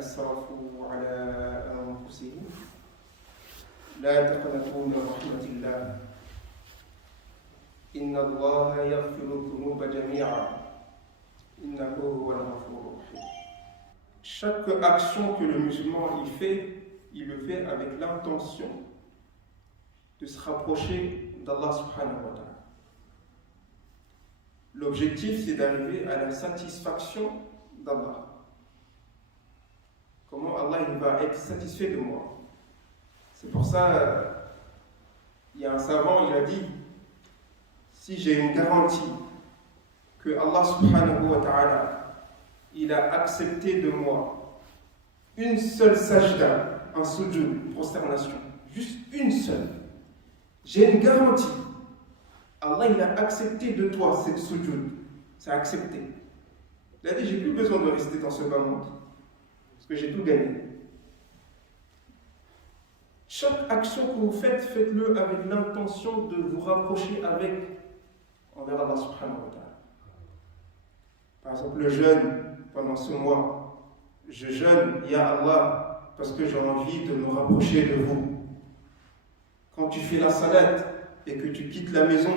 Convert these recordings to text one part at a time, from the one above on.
أسرفوا على أنفسهم لا تقنطوا من رحمة الله إن الله يغفر الذنوب جميعا إنه هو الغفور الرحيم. Chaque action que le musulman il le fait avec l'intention de se rapprocher d'Allah subhanahu wa ta'ala. L'objectif, c'est d'arriver à la satisfaction d'Allah. Comment Allah il va être satisfait de moi. C'est pour ça, il y a un savant, il a dit, si j'ai une garantie que Allah subhanahu wa ta'ala il a accepté de moi une seule sajda, un sujoud, prosternation, juste une seule. J'ai une garantie. Allah il a accepté de toi cette sujoud. C'est accepté. Il a dit, j'ai plus besoin de rester dans ce bas monde. Parce que j'ai tout gagné. Chaque action que vous faites, faites-le avec l'intention de vous rapprocher envers Allah subhanahu wa ta'ala. Par exemple, le jeûne, pendant ce mois, je jeûne, Ya Allah, parce que j'ai envie de me rapprocher de vous. Quand tu fais la salate et que tu quittes la maison,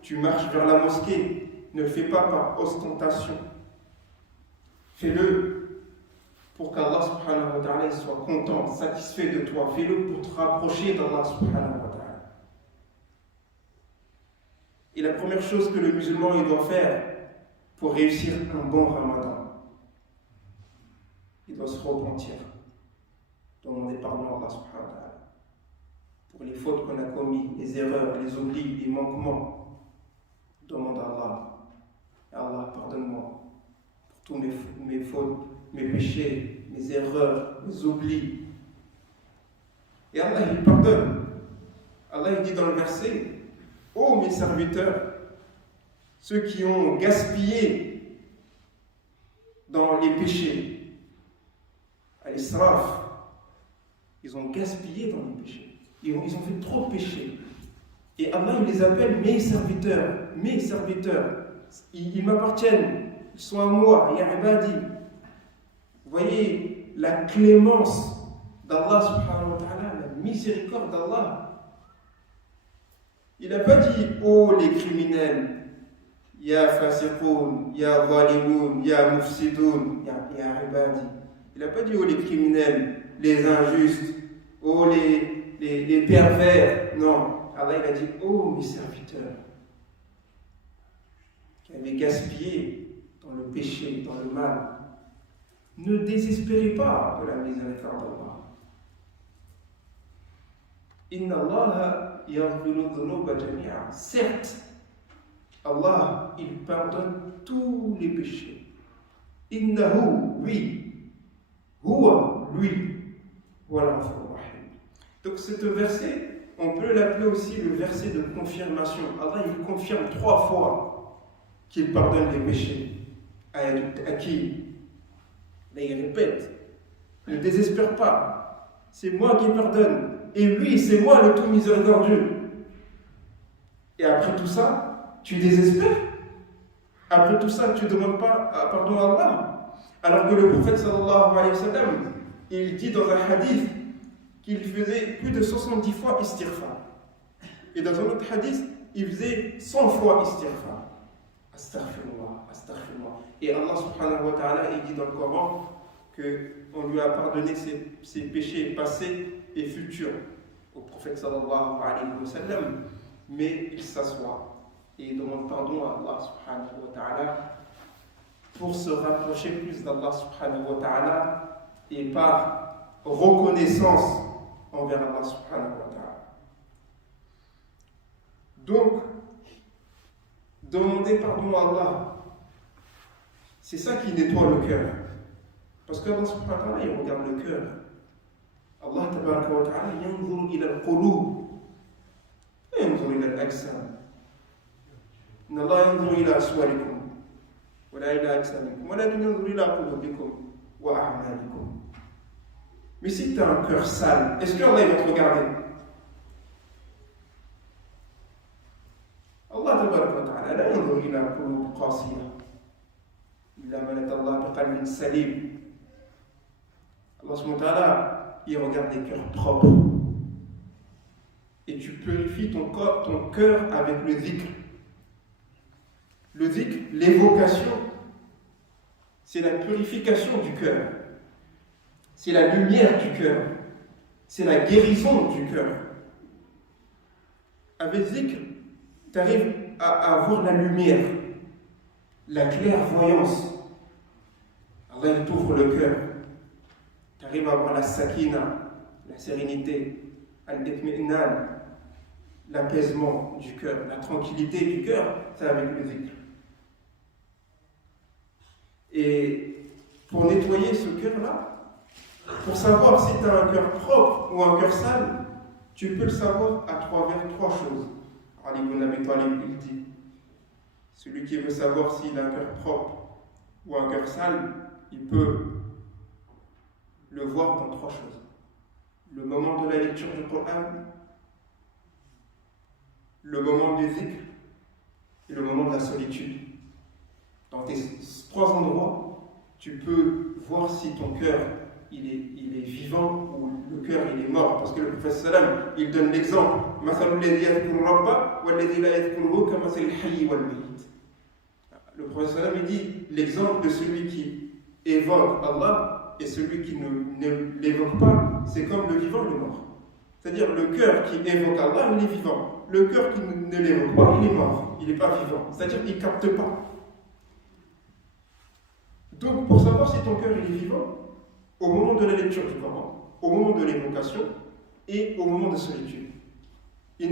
tu marches vers la mosquée, ne le fais pas par ostentation. Fais-le pour qu'Allah subhanahu wa ta'ala soit content, satisfait de toi. Fais-le pour te rapprocher d'Allah subhanahu wa ta'ala. Et la première chose que le musulman il doit faire pour réussir un bon ramadan, il doit se repentir, demander pardon à Allah subhanahu wa ta'ala pour les fautes qu'on a commises, les erreurs, les oublis, les manquements. Demande à Allah, Allah pardonne-moi pour tous mes fautes, mes péchés, mes erreurs, mes oublis. Et Allah il pardonne. Allah il dit dans le verset, ô mes serviteurs, ceux qui ont gaspillé dans les péchés, al-israf, ils ont gaspillé dans les péchés. Ils ont fait trop de péchés. Et Allah, il les appelle mes serviteurs. Ils m'appartiennent. Ils sont à moi. Ya ibadi. Vous voyez la clémence d'Allah subhanahu wa ta'ala, la miséricorde d'Allah. Il n'a pas dit, oh les criminels, ya fasiqoun, ya zalimoun, ya mufsidoun, ya ibadi. Il n'a pas dit, oh les criminels, les injustes, oh les pervers. Non, Allah il a dit, oh mes serviteurs, qui avaient gaspillé dans le péché, dans le mal. Ne désespérez pas de la miséricorde d'Allah. Inna Allah yaghfiru dhunuba jami'a. Certes, Allah, il pardonne tous les péchés. Innahu, oui. Huwa, lui. Voilà. Donc, ce verset, on peut l'appeler aussi le verset de confirmation. Allah, il confirme 3 fois qu'il pardonne les péchés. À qui? Là, il répète. Ne désespère pas. C'est moi qui pardonne. Et oui, c'est moi le tout miséricordieux. Et après tout ça, tu désespères. Après tout ça, tu ne demandes pas pardon à Allah. Alors que le prophète sallallahu alayhi wa sallam, il dit dans un hadith qu'il faisait plus de 70 fois istighfar. Et dans un autre hadith, il faisait 100 fois istighfar. Astaghfirullah, astaghfirullah. Et Allah subhanahu wa ta'ala, il dit dans le Coran qu'on lui a pardonné ses péchés passés et futurs au prophète sallallahu alayhi wa sallam. Mais il s'assoit et il demande pardon à Allah subhanahu wa ta'ala pour se rapprocher plus d'Allah subhanahu wa ta'ala et par reconnaissance envers Allah subhanahu wa ta'ala. Donc, demander pardon à Allah, c'est ça qui nettoie le cœur. Parce qu'Allah subhanahu wa ta'ala, il regarde le cœur. Allah tabaraka wa ta'ala, yanzur ila al-qulub, yanzur ila al-ajsam. Inna Allah yanzur ila aswarikum, wa la ila ajsamikum, wa la yanzur ila qulubikum wa a'malikum. Mais si tu as un cœur sale, est-ce que Allah va te regarder? Allah tabaraka wa ta'ala la yanzur ila qulub qasiyah illa man ata Allah biqalbin salim. Allah subhanahu wa ta'ala, il regarde les cœurs propres. Et tu purifies ton cœur avec le dhikr. Le dhikr, l'évocation, c'est la purification du cœur. C'est la lumière du cœur. C'est la guérison du cœur. Avec dhikr, tu arrives à avoir la lumière, la clairvoyance. Allah t'ouvre le cœur. Tu arrives à avoir la sakina, la sérénité, al-itmi'nan, l'apaisement du cœur, la tranquillité du cœur, c'est avec le dhikr. Et pour nettoyer ce cœur-là, pour savoir si tu as un cœur propre ou un cœur sale, tu peux le savoir à travers trois choses. Ali ibn Abi Talib, il dit, celui qui veut savoir s'il a un cœur propre ou un cœur sale, il peut le voir dans trois choses. Le moment de la lecture du Coran, le moment du dhikr et le moment de la solitude. Dans tes trois endroits, tu peux voir si ton cœur il est vivant ou le cœur il est mort. Parce que le prophète sallam, il donne l'exemple. Le prophète sallam, il dit l'exemple de celui qui évoque Allah et celui qui ne l'évoque pas, c'est comme le vivant et le mort. C'est-à-dire le cœur qui évoque Allah, il est vivant. Le cœur qui ne l'évoque pas, il est mort. Il n'est pas vivant. C'est-à-dire qu'il ne capte pas. Donc, pour savoir si ton cœur il est vivant, au moment de la lecture du Coran, au moment de l'évocation et au moment de solitude. Le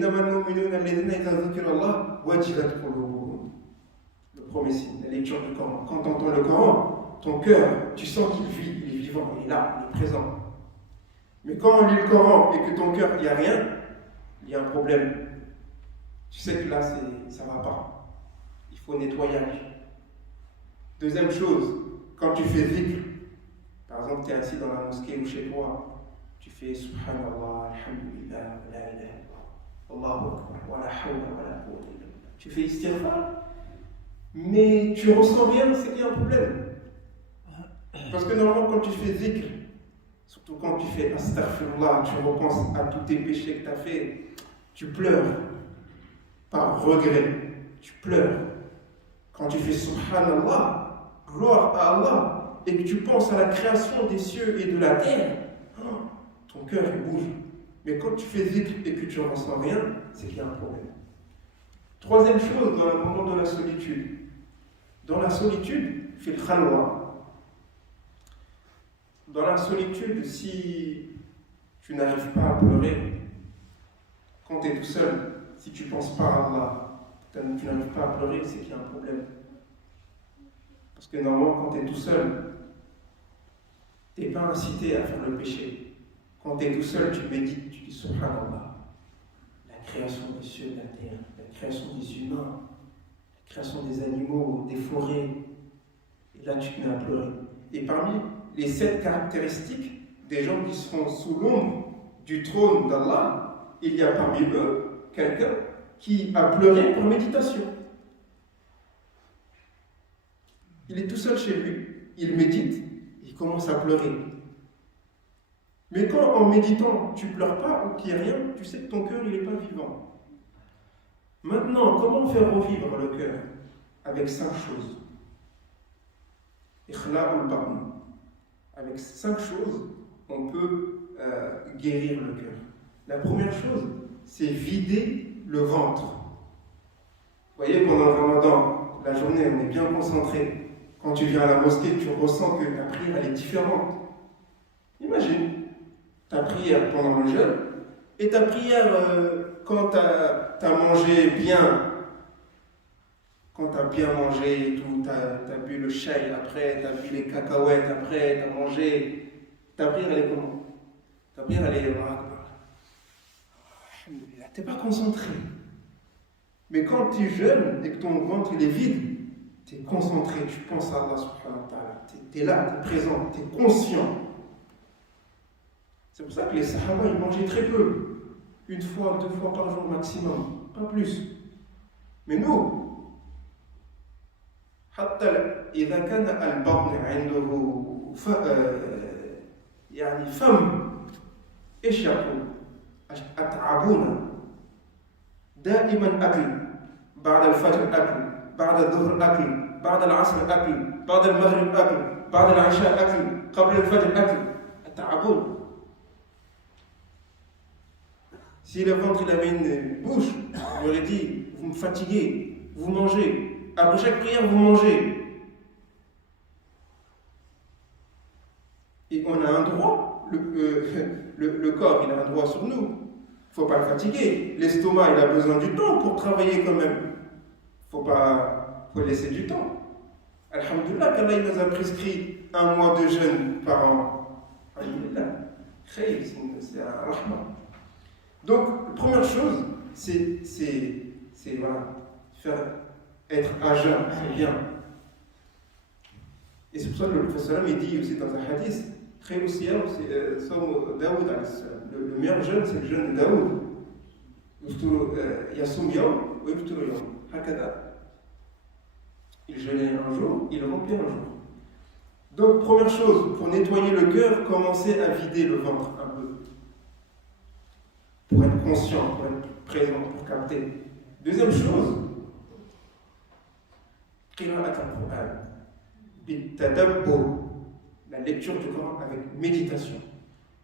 premier signe, la lecture du Coran. Quand tu entends le Coran, ton cœur, tu sens qu'il vit, il est vivant, il est là, il est présent. Mais quand on lit le Coran et que ton cœur, il n'y a rien, il y a un problème. Tu sais que là, ça ne va pas. Il faut nettoyage. Deuxième chose, quand tu fais dhikr, par exemple, tu es assis dans la mosquée ou chez toi, tu fais Subhanallah, Alhamdulillah, La ilaha illallah, Allahu Akbar, wa la hawla wa la quwwata illa billah. Tu fais istighfar, mais tu ressens rien, c'est qu'il y a un problème. Parce que normalement, quand tu fais dhikr, surtout quand tu fais astaghfirullah, tu repenses à tous tes péchés que tu as fait, tu pleures par regret, tu pleures. Quand tu fais Subhanallah, gloire à Allah, et que tu penses à la création des cieux et de la terre, ton cœur il bouge. Mais quand tu fais dhikr et que tu ne ressens rien, c'est qu'il y a un problème. Troisième chose, dans le moment de la solitude. Dans la solitude, fais le khalwa. Dans la solitude, si tu n'arrives pas à pleurer, quand tu es tout seul, si tu ne penses pas à Allah, tu n'arrives pas à pleurer, c'est qu'il y a un problème. Parce que normalement, quand tu es tout seul, tu n'es pas incité à faire le péché. Quand tu es tout seul, tu médites, tu dis Subhanallah, la création des cieux et de la terre, la création des humains, la création des animaux, des forêts. Et là, tu te mets à pleurer. Et parmi les 7 caractéristiques des gens qui seront sous l'ombre du trône d'Allah, il y a parmi eux quelqu'un qui a pleuré pour méditation. Il est tout seul chez lui, il médite, il commence à pleurer. Mais quand en méditant, tu ne pleures pas ou qu'il n'y a rien, tu sais que ton cœur, il n'est pas vivant. Maintenant, comment faire revivre le cœur? Avec 5 choses. Ikhla'ul batn. Avec 5 choses, on peut guérir le cœur. La première chose, c'est vider le ventre. Vous voyez, pendant le Ramadan, la journée, on est bien concentré. Quand tu viens à la mosquée, tu ressens que ta prière, elle est différente. Imagine ta prière pendant le jeûne et ta prière quand tu as mangé bien. Quand tu as bien mangé et tout, tu as bu le chai après, tu as bu les cacahuètes après, tu as mangé. Ta prière, elle est comment? Ta prière, elle est... Tu n'es pas concentré. Mais quand tu jeûnes et que ton ventre il est vide, tu es concentré, tu penses à Allah subhanahu wa ta'ala. Tu es là, tu es présent, tu es conscient. C'est pour ça que les Sahaba, ils mangeaient très peu. 1 fois, 2 fois par jour maximum, pas plus. Mais nous, حتى إذا كان البطن عنده يعني فم إيش يقول؟ أتعبون دائما أكل، بعد الفجر أكل، بعد الظهر أكل، بعد العصر أكل، بعد المغرب أكل، بعد العشاء أكل، قبل الفجر أكل. أتعبون. Si le ventre il avait une bouche, il aurait dit, vous me fatiguez, vous mangez. Après chaque prière, vous mangez. Et on a un droit, le corps, il a un droit sur nous. Il ne faut pas le fatiguer. L'estomac, il a besoin du temps pour travailler quand même. Il faut laisser du temps. Alhamdulillah, qu'Allah il nous a prescrit 1 mois de jeûne par an. Alhamdulillah. C'est un rahman. Donc, la première chose, c'est être à jeun, c'est bien. Et c'est pour ça que le professeur il dit aussi dans un hadith, très aussi, c'est Daoud, le meilleur jeûne, c'est le jeûne de Daoud. Il jeûnait un jour, il remplit un jour. Donc, première chose, pour nettoyer le cœur, commencez à vider le ventre un peu. Pour être conscient, pour être présent, pour capter. Deuxième chose, la lecture du Coran avec méditation.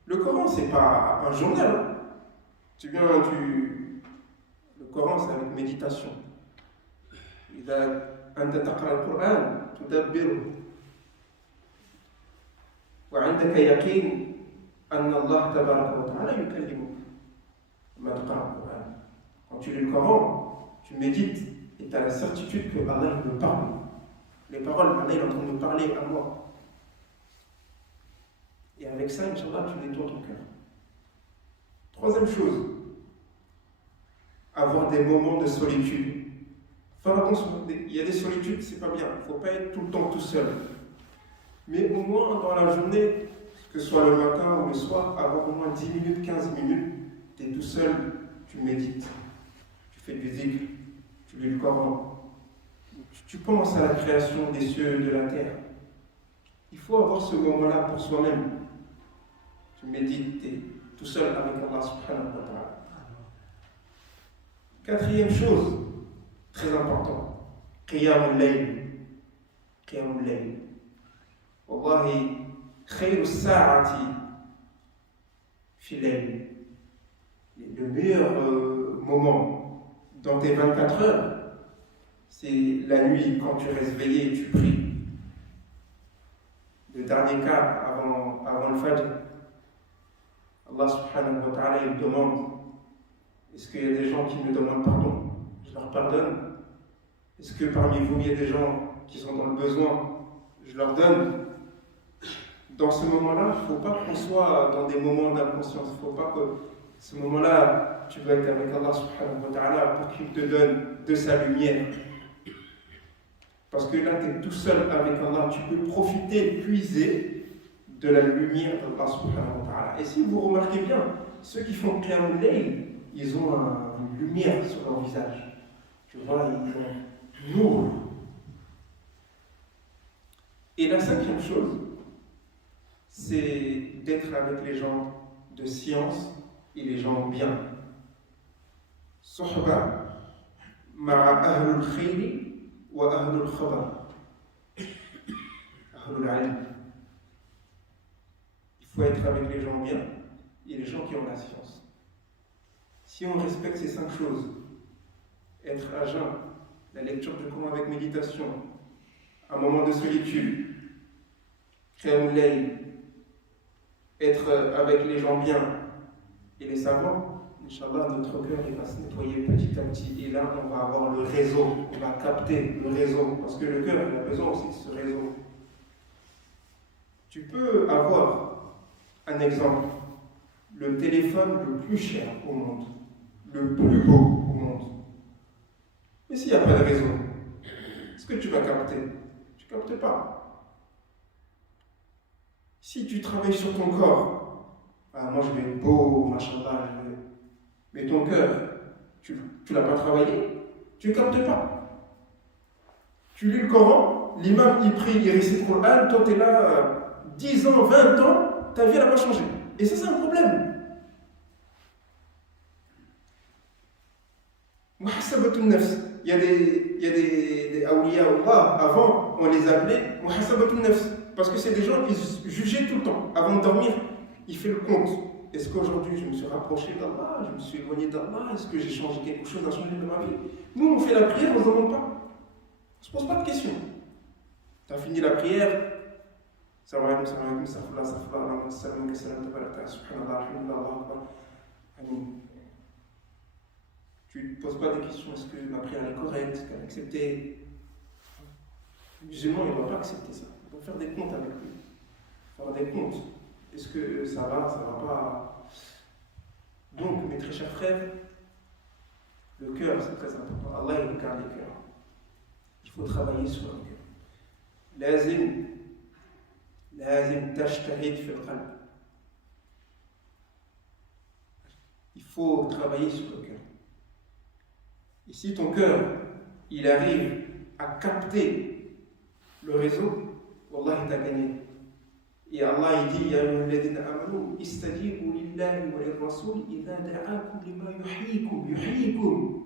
Le Coran, c'est pas un journal. Le Coran, c'est avec méditation. إذا أنت تقرأ القرآن تدبره وعندك يقين أن الله تبارك وتعالى يكلمك. Quand tu lis le Coran, tu médites et tu as la certitude que Allah me parle. Les paroles, Allah est en train de me parler à moi. Et avec ça, Inch'Allah, tu nettoies ton cœur. Troisième chose, avoir des moments de solitude. Faire attention, il y a des solitudes, c'est pas bien. Il ne faut pas être tout le temps tout seul. Mais au moins dans la journée, que ce soit le matin ou le soir, avoir au moins 10 minutes, 15 minutes, tu es tout seul, tu médites, tu fais du dhikr, tu lis le Coran, tu penses à la création des cieux et de la terre. Il faut avoir ce moment-là pour soi-même. Tu médites, tu es tout seul avec Allah subhanahu wa ta'ala. Quatrième chose, très important, qiyamul layl. Qiyamul layl. Wallahi, khayru sa'ati fi layl. Le meilleur moment dans tes 24 heures, c'est la nuit quand tu restes veillé et tu pries. Le dernier cas, avant le Fajr, Allah subhanahu wa ta'ala il demande, est-ce qu'il y a des gens qui me demandent pardon? Je leur pardonne. Est-ce que parmi vous, il y a des gens qui sont dans le besoin? Je leur donne. Dans ce moment-là, il ne faut pas qu'on soit dans des moments d'inconscience. Il ne faut pas que ce moment-là, tu vas être avec Allah subhanahu wa ta'ala pour qu'il te donne de sa lumière. Parce que là, tu es tout seul avec Allah. Tu peux profiter, puiser de la lumière d'Allah subhanahu wa ta'ala. Et si vous remarquez bien, ceux qui font Qiyamul Layl, ils ont une lumière sur leur visage. Tu vois, ils ont nour. Et la cinquième chose, c'est d'être avec les gens de science et les gens bien. Sohba ma'a ahlul khayri wa ahlul khabar. Ahlul ilm. Il faut être avec les gens bien et les gens qui ont la science. Si on respecte ces 5 choses, être à jeun, la lecture du Coran avec méditation, un moment de solitude, Qiyamul Layl, être avec les gens bien et les savants, Inch'Allah, notre cœur il va se nettoyer petit à petit. Et là, on va avoir le réseau, on va capter le réseau, parce que le cœur il a besoin aussi de ce réseau. Tu peux avoir un exemple, le téléphone le plus cher au monde, le plus beau au monde. Mais s'il n'y a pas de réseau, est-ce que tu vas capter? Tu ne captes pas. Si tu travailles sur ton corps, moi je vais être beau, machallah, mais ton cœur, tu ne l'as pas travaillé, tu ne captes pas. Tu lis le Coran, l'imam il prie, il récite le Coran, toi tu es là 10 ans, 20 ans, ta vie n'a pas changé. Et ça, c'est un problème. Muhasabatun nafs. Il y a des awliya Allah, avant, on les appelait Muhasabatun nafs. Parce que c'est des gens qui jugeaient tout le temps. Avant de dormir, il fait le compte. Est-ce qu'aujourd'hui, je me suis rapproché d'Allah? Je me suis éloigné d'Allah? Est-ce que j'ai changé quelque chose à changer de ma vie? Nous, on fait la prière, on ne se demande pas. On ne se pose pas de questions. Tu as fini la prière. Salam alaikum, salam alaikum, safla, safla, salam, salam, salam, tabaraka, subhanallah, alhamdulillah, Allahu akbar. Amin. Tu ne te poses pas des questions, est-ce que ma prière est correcte, est-ce qu'elle est acceptée? Le musulman, il ne doit pas accepter ça. Il doit faire des comptes avec lui. Faire des comptes. Est-ce que ça va pas? Donc, mes très chers frères, le cœur, c'est très important. Allah, il regarde les cœurs. Il faut travailler sur le cœur. لازم تجتهد في القلب. Il faut travailler sur le cœur. Et si ton cœur, il arrive à capter le réseau, Wallah, il t'a gagné. Et Allah, il dit, Ya ayyuhalladhina amanu, istajibu lillahi wa lirrasul idha da'akum lima yuhyikum.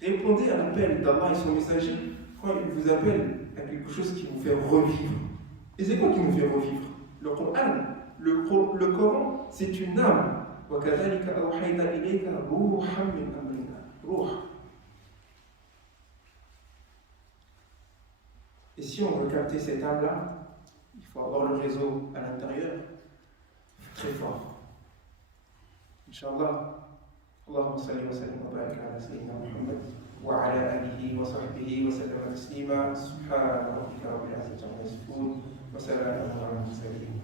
Répondez à l'appel d'Allah et son messager quand il vous appelle à quelque chose qui vous fait revivre. Et c'est quoi qui nous fait revivre? Le Coran. Le Coran, c'est une âme. وَكَذَلِكَ أَوْحَيْنَا إِلَيْكَ رُوحًا مِنْ أَمْرِنَا. Ruh. Et si on veut capter cette âme-là, il faut avoir le réseau à l'intérieur très fort. Inch'Allah. اللهم صل وسلم وبارك على سيدنا محمد وعلى آله وصحبه وسلم تسليما. سبحان ربك رب العزة عما يصفون وسلام على المرسلين.